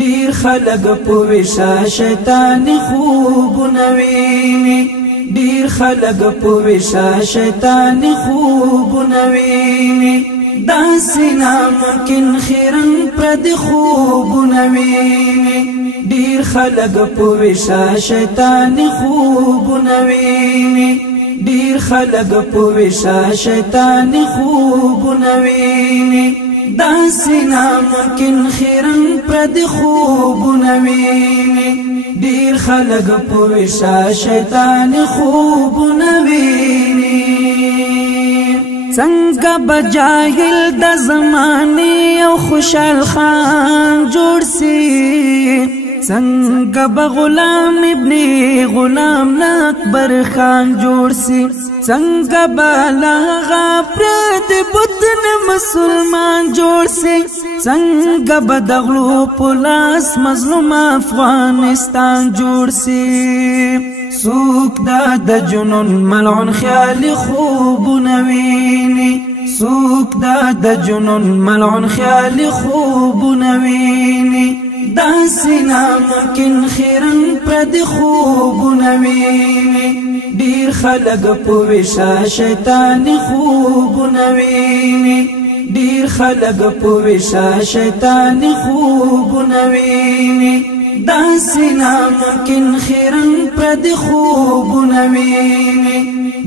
ډیر خلق په وشا شیطان خوبونه ویني ډیر خلق په وشا شیطان خوبونه ویني داسې ناممکن خیرن پر د خوبونه ویني ډیر خلق په وشا شیطان خوبونه ویني ډیر خلق په وشا شیطان خوبونه ویني داسې ناممکن خیرن پر د خوبونه ویني ډیر خلق په وشا شیطان خوبونه ویني څنګه بجاهل د زمانه او خوشحال خان جوړ سي څنګه بغلام ابن غلام اکبر خان جوړ سي څنګه بالاغا پرد بطن مسلمان جوړ سي څنګه بدغلو پولاس مظلوم افغانستان جوړ سي سوک د جنون ملعون خیال خوبونه ویني سوک د جنون ملعون خیال خوبونه ویني داسې ناممکن خیرن پر د خوبونه ویني ډیر خلق په وشا شیطان خوبونه ویني ډیر خلق په وشا شیطان خوبونه ویني داسې ناممکن خیرن پر د خوبونه ویني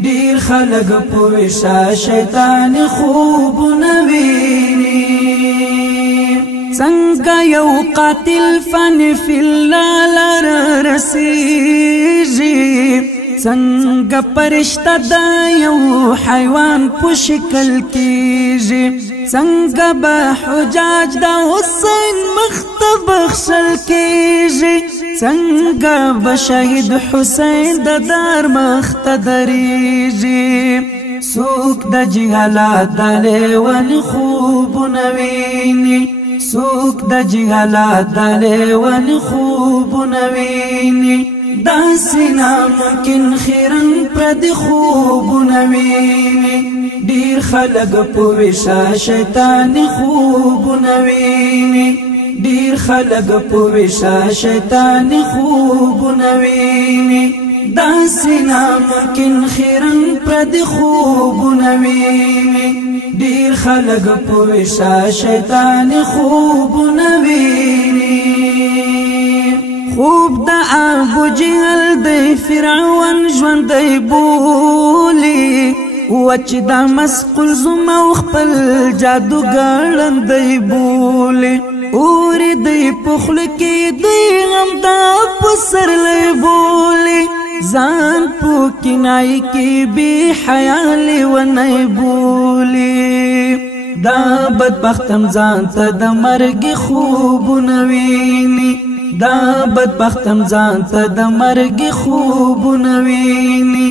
ډیر خلق په وشا شیطان خوبونه ویني څنګه یو قاتل فن فی الله لر رسیږي څنګه پرشتہ د یو حیوان په شکل کېږي څنګه به حجاج د حسین مختب بخښل کېږي څنګه به شهید حسین د دار مخته درېږي څوک د جهالت د لیون خوبونه ویني څوک د جهالت د لیون خوبونه ویني داسې ناممکن خیرن پر د خوبونه ویني ډیر خلق په وشا شیطان خوبونه ویني ډیر خلق په وشا شیطان خوبونه ویني داسې ناممکن خیرن پر د خوبونه ویني ډیر خلق په وشا شیطان خوبونه ویني خوب د ابو جهل د فرعون ژوندی بولي وچ د مسقل زما خپل جادو ګړندی بولي اور دی پخل کې دی غم دا پسرلی بولي ځان په کنای کې بی حیال ونی بولي دا بدبختم ځان ته د مرګ خوبونه ویني دا بدبختم ځان ته د مرګ خوبونه ویني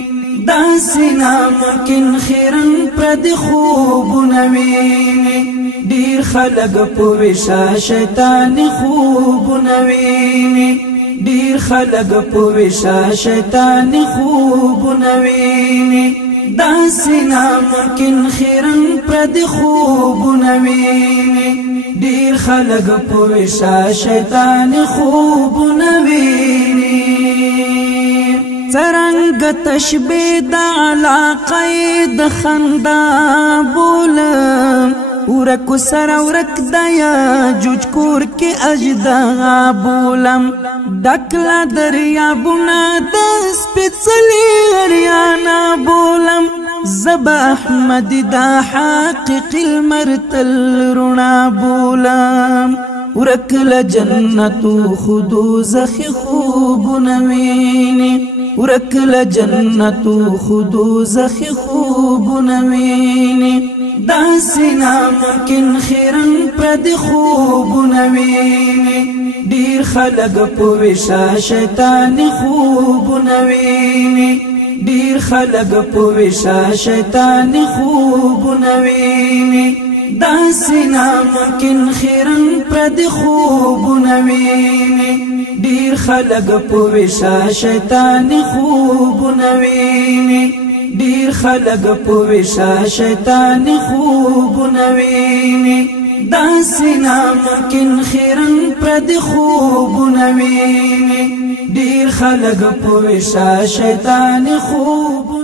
داسې ناممکن خیرن پر د خوبونه ویني ډیر خلق په وشا شیطان خوبونه ویني ډیر خلق په وشا شیطان خوبونه ویني داسې ناممکن خیرن پر د خوبونه ویني ډیر خلق په وشا شیطان خوبونه ویني څرنګ تشبیه د علاقه د خندا بولم ورکو سره ورک د یاجوج کور کې اجدا بولم ډکلا دریابونه د سپېڅلي اریانا بولم زب احمد دا حقیق المرتل رڼا بولم ورکل جنتو خودو زخی خوبونه ویني ورکل جنتو خودو زخی خوبونه ویني داسې ناممکن خیرن پر د خوبونه ویني ډیر خلق په وشا شیطان خوبونه ویني ډیر خلق په وشا شیطان خوبونه ویني داسې ناممکن خیرن پر د خوبونه ویني ډیر خلق په وشا شیطان خوبونه ویني ډیر خلق په وشا شیطان خوبونه ویني داسې ناممکن خیرن پر د خوب نویني ډیر خلق په وشا شیطان خوب